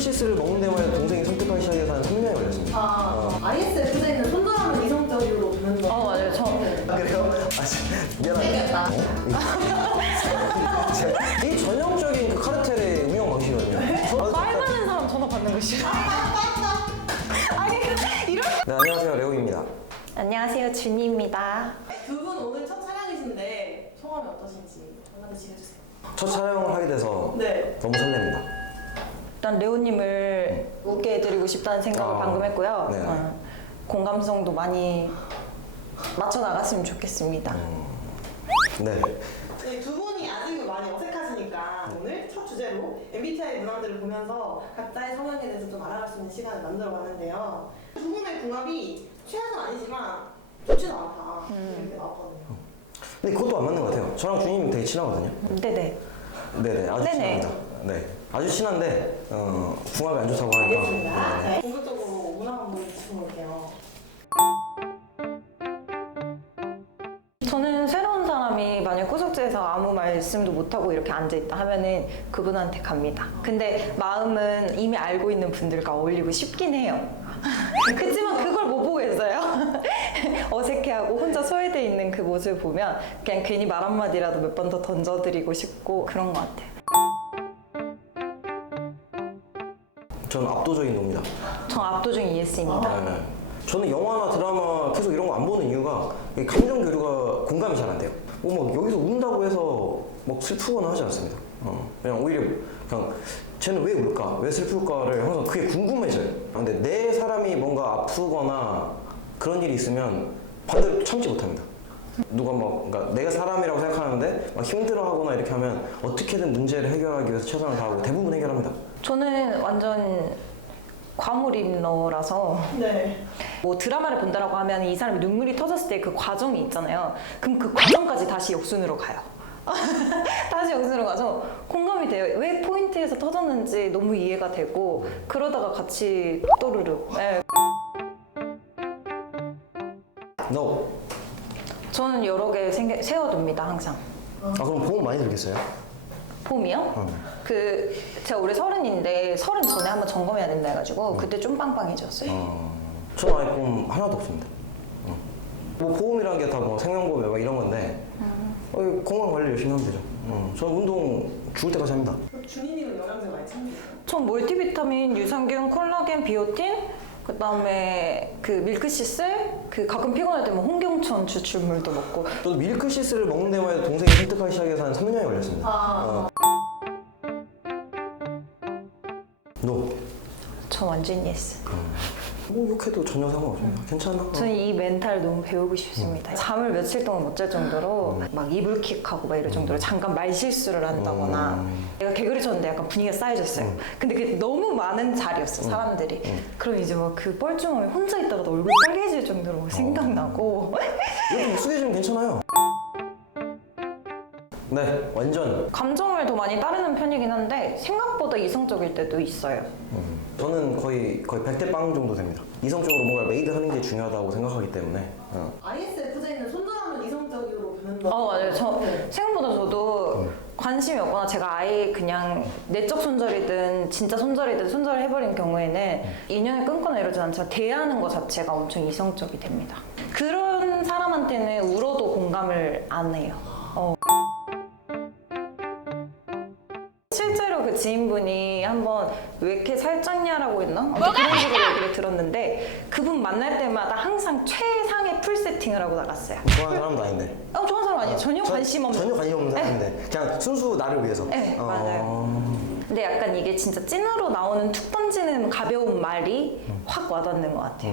밀크시스를 먹는 데만 해도 동생이 선택하기 시작해서 한 3년이 걸렸습니다. ISFJ는 손절하면 이성적으로 보는 거. 맞아요. 그래요? 미안합니다. 이 전형적인 그 카르텔의 운영 방식이거든요. 말 많은 사람 전화 받는 거 싫어. 아니 이런. 네, 안녕하세요. 레오입니다. 안녕하세요. 준이입니다. 두 분 오늘 첫 촬영이신데 소감이 어떠신지 한마디씩 해주세요. 첫 촬영을 하게 돼서 네. 너무 설렙니다. 일단 레오님을 웃게 해드리고 싶다는 생각을 방금 했고요. 네. 공감성도 많이 맞춰 나갔으면 좋겠습니다. 네. 네, 두 분이 아직 많이 어색하시니까 오늘 첫 주제로 MBTI 문항들을 보면서 각자의 성향에 대해서 좀 알아갈 수 있는 시간을 만들어 봤는데요. 두 분의 궁합이 최악은 아니지만 좋지는 않다. 이렇게 나왔거든요. 근데 그것도 안 맞는 것 같아요. 저랑 주님 되게 친하거든요. 네네. 네네, 아주 네네. 친합니다. 네. 아주 친한데, 궁합이 안 좋다고 하니까. 알겠습니다. 네. 본격적으로 문항 한번 짚어볼게요. 저는 새로운 사람이 만약 구석지에서 아무 말씀도 못하고 이렇게 앉아있다 하면은 그분한테 갑니다. 근데 마음은 이미 알고 있는 분들과 어울리고 싶긴 해요. 그렇지만 그걸 못 보겠어요. 어색해하고 혼자 소외돼 있는 그 모습을 보면 그냥 괜히 말 한마디라도 몇 번 더 던져드리고 싶고 그런 것 같아요. 전 압도적인 노입니다. 전 압도적인 ES입니다. 네. 저는 영화나 드라마 계속 이런 거 안 보는 이유가 이 감정 교류가 공감이 잘 안 돼요. 막 여기서 운다고 해서 막 슬프거나 하지 않습니다. 그냥 오히려 그냥 쟤는 왜 울까? 왜 슬플까를 항상 그게 궁금해져요. 근데 내 사람이 뭔가 아프거나 그런 일이 있으면 반대로 참지 못합니다. 누가 그러니까 내가 사람이라고 생각하는데 막 힘들어하거나 이렇게 하면 어떻게든 문제를 해결하기 위해서 최선을 다하고 대부분 해결합니다. 저는 완전 과몰입러라서 네. 뭐 드라마를 본다라고 하면 이 사람이 눈물이 터졌을 때 그 과정이 있잖아요. 그럼 그 과정까지 다시 역순으로 가요. 다시 역순으로 가서 공감이 돼요. 왜 포인트에서 터졌는지 너무 이해가 되고 그러다가 같이 또르르. 네. No. 저는 여러 개 세워둡니다 항상. 그럼 보험 많이 들겠어요? 봄이요? 그 제가 올해 30인데 30 전에 한번 점검해야 된다 해가지고 그때 좀 빵빵해졌어요. 저는 아예 보험 하나도 없습니다. 뭐 보험이란 게 다 뭐 생명보험 막 이런 건데 건강 관리 열심히 하면 되죠. 저는 운동 죽을 때까지 합니다. 준이님은 영양제 많이 챙기세요? 전 멀티비타민, 유산균, 콜라겐, 비오틴, 그 다음에 그 밀크시슬, 그 가끔 피곤할 때 뭐 홍경천 추출물도 먹고. 저도 밀크시스를 먹는 데만 해도 동생이 선택하기 시작해서 한 3년이 걸렸습니다. No. 저 완전 예스. 뭐 욕해도 전혀 상관없습니다. 괜찮아. 저는 이 멘탈 너무 배우고 싶습니다. 잠을 며칠 동안 못 잘 정도로 막 이불킥하고 막 이럴 정도로 잠깐 말 실수를 한다거나 내가 개그를 쳤는데 약간 분위기가 쌓여졌어요. 근데 그게 너무 많은 자리였어 사람들이. 그럼 이제 막 그 뻘쭘함에 혼자 있다가도 얼굴 빨개질 정도로 생각나고 이렇게 익숙해지면 괜찮아요. 네, 완전. 감정을 더 많이 따르는 편이긴 한데 생각보다 이성적일 때도 있어요. 저는 거의 100대 빵 정도 됩니다. 이성적으로 뭔가 메이드 하는 게 중요하다고 생각하기 때문에. ISFJ는 손절하면 이성적으로 보는 거. 맞아요. 생각보다 저도 관심이 없거나 제가 아예 그냥 내적 손절이든 진짜 손절이든 손절을 해버린 경우에는 인연을 끊거나 이러진 않지만 대하는 것 자체가 엄청 이성적이 됩니다. 그런 사람한테는 울어도 공감을 안 해요. 실제로 그 지인분이 한번 왜 이렇게 살쪘냐라고 했나? 그런 식으로 얘기를 들었는데 그분 만날 때마다 항상 최상의 풀 세팅을 하고 나갔어요. 좋아하는 사람도 아닌데. 좋아하는 사람 아니에요. 전혀 관심 없는. 전혀 관심 없는 사람인데 그냥 순수 나를 위해서. 네, 맞아요. 근데 약간 이게 진짜 찐으로 나오는 툭 던지는 가벼운 말이 확 와닿는 것 같아요.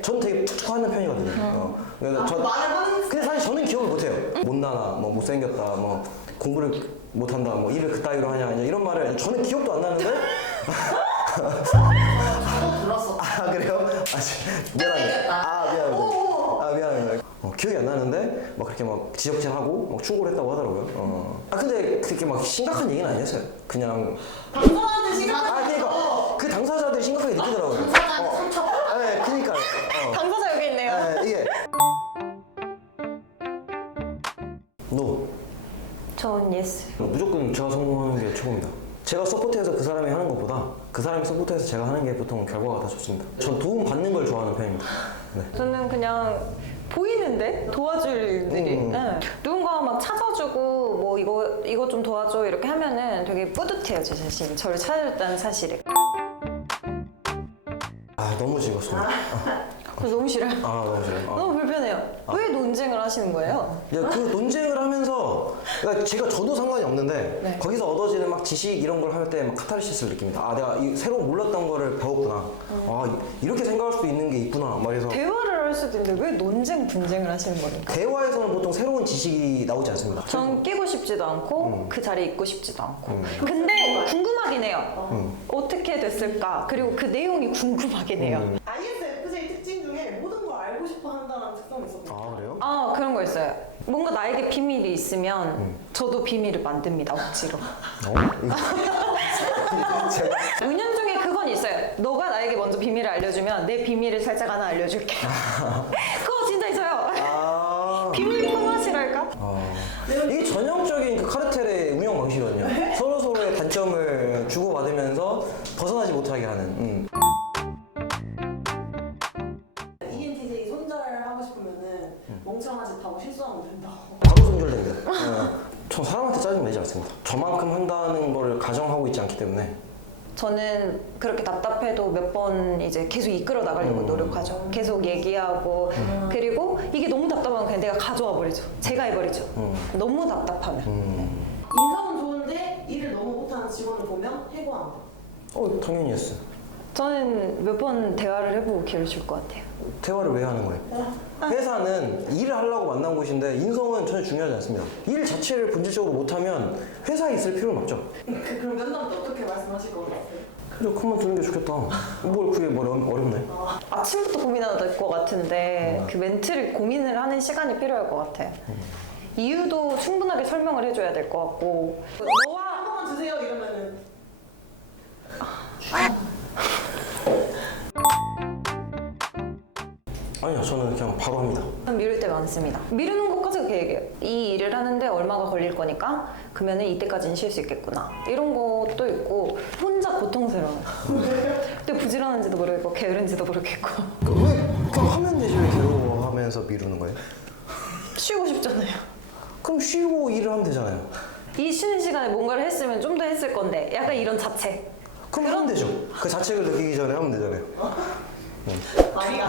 저는 되게 툭툭하는 편이거든요. 근데 사실 저는 기억을 못해요. 못나나, 뭐 못생겼다, 뭐 공부를 못한다, 뭐 일을 그따위로 하냐 이런 말을 저는 기억도 안 나는데. 들었어. 그래요? 미안합니다. 미안합니다. 기억이 안 나는데 막 그렇게 막 지적질하고 막 충고를 했다고 하더라고요. 근데 그렇게 막 심각한 얘기는 아니었어요. 그냥 당사자한테 심각한. 그러니까 그 당사자들이 심각하게 느끼더라고요. 당사자한테 상처. 네, 그니까요. 당사자 여기 있네요. 이게 No. 전 예스. 무조건 제가 성공하는 게 최고입니다. 제가 서포트해서 그 사람이 하는 것보다 그 사람이 서포트해서 제가 하는 게 보통 결과가 더 좋습니다. 전 도움 받는 걸 좋아하는 편입니다. 네. 저는 그냥 보이는데 도와줄 일들이 네. 누군가 막 찾아주고 뭐 이거 좀 도와줘 이렇게 하면은 되게 뿌듯해요 제 자신이 저를 찾아줬다는 사실에. 아 너무 즐겁습니다. 그래서 너무 싫어요. 너무 싫어요. 너무 불편해요. 왜 논쟁을 하시는 거예요? 그 논쟁을 하면서 그러니까 저도 상관이 없는데 네. 거기서 얻어지는 막 지식 이런 걸 할 때 막 카타르시스를 느낍니다. 아 내가 새로 몰랐던 거를 배웠구나. 아 이렇게 생각할 수도 있는 게 있구나. 말해서 대화를 할 수도 있는데 왜 논쟁 분쟁을 하시는 겁니까? 대화에서는 보통 새로운 지식이 나오지 않습니다. 전 끼고 싶지도 않고 그 자리에 있고 싶지도 않고 근데 궁금하긴 해요. 어떻게 됐을까? 그리고 그 내용이 궁금하긴 해요. ISFJ 특징 중에 모든 걸 알고 싶어 한다는 특성이 있었거든요. 아 그래요? 아 그런 거 있어요. 뭔가 나에게 비밀이 있으면 저도 비밀을 만듭니다 억지로. 은연중에 그건 있어요. 너가 나에게 먼저 비밀을 알려주면 내 비밀을 살짝 하나 알려줄게. 그거 진짜 있어요. 비밀 포맷이랄까? 이게 전형적인 그 카르텔의 운영 방식이거든요. 서로 서로의 단점을 주고받으면서 벗어나지 못하게 하는. ENTJ 손절하고 싶으면은 멍청한 짓 하고 실수하면 된다고. 바로 손절됩니다. 전 사람한테 짜증 내지 않습니다. 저만큼 한다는 거를 가정하고 있지 않기 때문에. 저는 그렇게 답답해도 몇 번 이제 계속 이끌어 나가려고 노력하죠. 계속 얘기하고 그리고 이게 너무 답답하면 그냥 내가 가져와 버리죠. 제가 해버리죠. 너무 답답하면. 인성은 좋은데 일을 너무 못하는 직원을 보면 해고한다. 당연히 했어. 저는 몇 번 대화를 해보고 기회를 줄 것 같아요. 대화를 왜 하는 거예요? 회사는 일을 하려고 만난 곳인데 인성은 전혀 중요하지 않습니다. 일 자체를 본질적으로 못하면 회사에 있을 필요는 없죠. 그럼 면담 때 어떻게 말씀하실 것 같아요? 그래 그만 두는 게 좋겠다. 뭘 그게 어렵네. 아침부터 고민하다 될 것 같은데 그 멘트를 고민을 하는 시간이 필요할 것 같아요. 이유도 충분하게 설명을 해줘야 될 것 같고 너와 한 번만 주세요 이러면은 아니요 저는 그냥 바로 합니다. 미룰 때 많습니다. 미루는 것까지 그렇게 얘기해요. 이 일을 하는데 얼마가 걸릴 거니까 그러면은 이때까지는 쉴 수 있겠구나. 이런 것도 있고 혼자 고통스러워요. 근데 부지런한지도 모르겠고 게으른지도 모르겠고 왜 그냥 하면 되지 왜 괴로워하면서 미루는 거예요? 쉬고 싶잖아요. 그럼 쉬고 일을 하면 되잖아요. 이 쉬는 시간에 뭔가를 했으면 좀 더 했을 건데 약간 이런 자책. 그럼 하면 되죠. 그 자책을 느끼기 전에 하면 되잖아요. 아니야.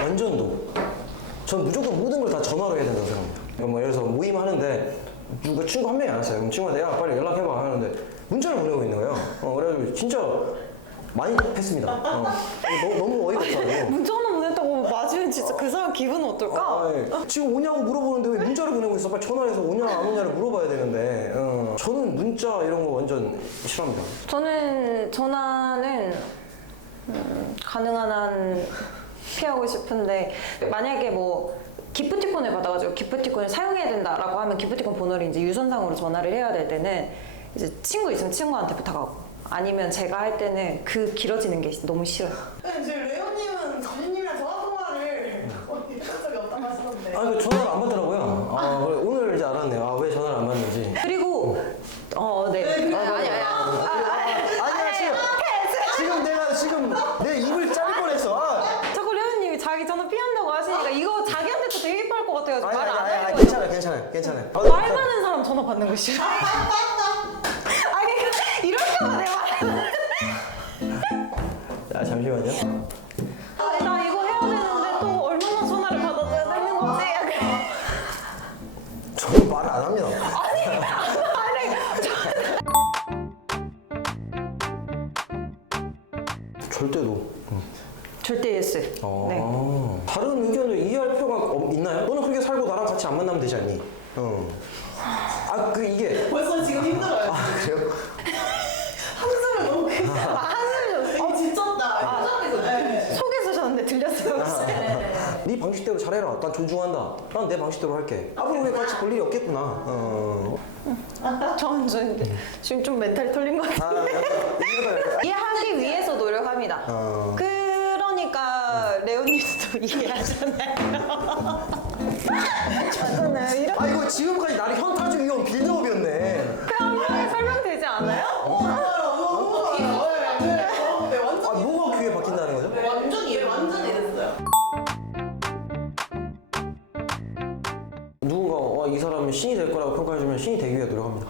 완전도. 전 무조건 모든 걸 다 전화로 해야 된다고 생각합니다. 그러니까 뭐 예를 들어서 모임 하는데 누가 친구 한 명이 안 왔어요. 그럼 친구한테 야 빨리 연락해봐 하는데 문자를 보내고 있는 거예요. 그래가지고 진짜 많이 했습니다. 너무 어이가 없어가지고. 문자 하나 보냈다고 맞으면 진짜 그 사람 기분은 어떨까? 지금 오냐고 물어보는데 왜 문자를 보내고 있어? 빨리 전화해서 오냐 안 오냐를 물어봐야 되는데. 저는 문자 이런 거 완전 싫어합니다. 저는 전화는 가능한 한 피하고 싶은데 만약에 뭐 기프티콘을 받아가지고 기프티콘을 사용해야 된다라고 하면 기프티콘 번호를 이제 유선상으로 전화를 해야 될 때는 이제 친구 있으면 친구한테 부탁하고 아니면 제가 할 때는 그 길어지는 게 너무 싫어요. 근데 지금 레오님은 전님이랑 전화 통화를 거의 한 적이 없다고 하시던데. 전화를 안 받더라고요. 그래, 오늘 이제 알았네요. 왜 전화를 안 받는지. 그리고 네. 아니야 지금 내 입을 자를 뻔했어. 자꾸 레오님이 자기 전화 피한다고 하시니까 이거 자기한테도 되게 이뻐할 것 같아요. 말 안 하고. 괜찮아요. 말 많은 사람 전화 받는 거 싫어. 아니 이렇게 말해 말. 자 잠시만요. 나 이거 해야 되는데 또 얼마나 전화를 받아줘야 되는 거지? 저는 말을 안 합니다. 절대로. 절대 예스. 네. 다른 의견을 이해할 필요가 있나요? 너는 그렇게 살고 나랑 같이 안 만나면 되지 않니? 이게 벌써 지금 힘들어요. 그래요? 한숨을 너무 크게. 한숨이 지쳤다. 속에 쓰셨는데 들렸어요 혹시? 네 방식대로 잘해라. 난 존중한다. 난 내 방식대로 할게. 앞으로 우리 같이 볼 일이 없겠구나. 저는 지금 좀 멘탈이 털린 것 같아요. 이해하기 위해서 노력합니다. 그러니까 레오님도 이해하잖아요. 저는 이런. 이거 지금까지 나를 이 사람이 신이 될 거라고 평가해주면 신이 되기 위해 노력합니다.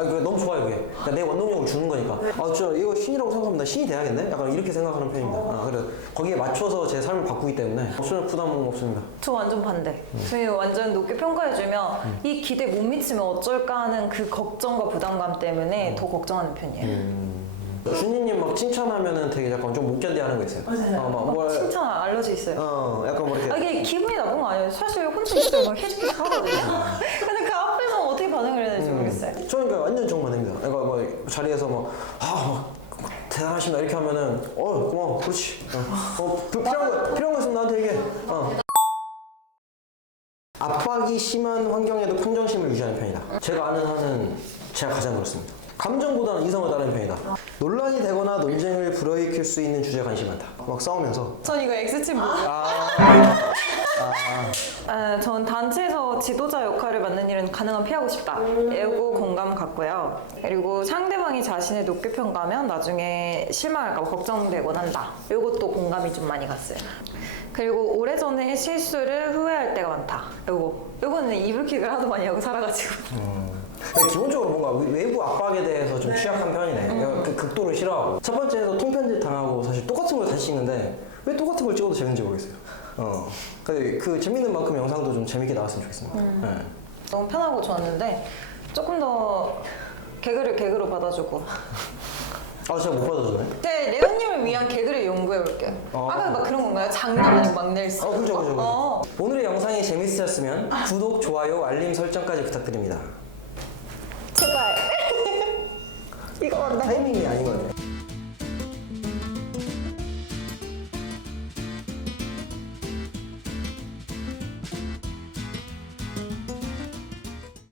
그게 너무 좋아요, 그게. 그러니까 내 원동력을 주는 거니까. 진짜 이거 신이라고 생각하면 나 신이 돼야겠네? 약간 이렇게 생각하는 편입니다. 그래서 거기에 맞춰서 제 삶을 바꾸기 때문에 전혀 부담은 없습니다. 저 완전 반대. 저희 완전 높게 평가해주면 이 기대 못 미치면 어쩔까 하는 그 걱정과 부담감 때문에 더 걱정하는 편이에요. 준이님 막 칭찬하면은 되게 약간 좀 못 견뎌하는 거 있어요. 맞아요. 칭찬 알러지 있어요. 약간 뭐 이렇게. 이게 기분이 나쁜 거 아니에요. 사실 혼자 있을 때 막 해주긴 하거든요. 근데 그 앞에서 어떻게 반응을 해야 될지 모르겠어요. 저는 그러니까 완전 정반대입니다. 그러니까 뭐 자리에서 막 대단하십니다 이렇게 하면은 고마워 그렇지. 필요한 거 있으면 나한테 얘기해. 압박이 심한 환경에도 평정심을 유지하는 편이다. 제가 아는 한은 제가 가장 그렇습니다. 감정보다는 이성을 따르는 편이다. 논란이 되거나 논쟁을 불러일으킬 수 있는 주제에 관심이 많다. 막 싸우면서. 전 이거 X팀 보고. 전 단체에서 지도자 역할을 맡는 일은 가능한 피하고 싶다. 애고 공감 갖고요. 그리고 상대방이 자신을 높게 평가하면 나중에 실망할까 봐 걱정되곤 한다. 이것도 공감이 좀 많이 갔어요. 그리고 오래전에 실수를 후회할 때가 많다. 요거는 이불킥을 하도 많이 하고 살아가지고. 기본적으로 뭔가 외부 압박에 대해서 좀 취약한 편이네. 그 극도로 싫어하고. 첫 번째에서 통편집 당하고 사실 똑같은 걸 다시 찍는데 왜 똑같은 걸 찍어도 재밌는지 모르겠어요. 근데 그 재밌는 만큼 영상도 좀 재밌게 나왔으면 좋겠습니다. 네. 너무 편하고 좋았는데 조금 더 개그로 받아주고. 제가 못 받아주네. 네, 레오님을 위한 개그를 연구해 볼게요. 아까 막 그런 건가요? 장난 아니고 막 낼 수. 그렇죠. 오늘의 영상이 재밌으셨으면 구독, 좋아요, 알림 설정까지 부탁드립니다. 제발. 이거 맞나? 타이밍이 아닌 것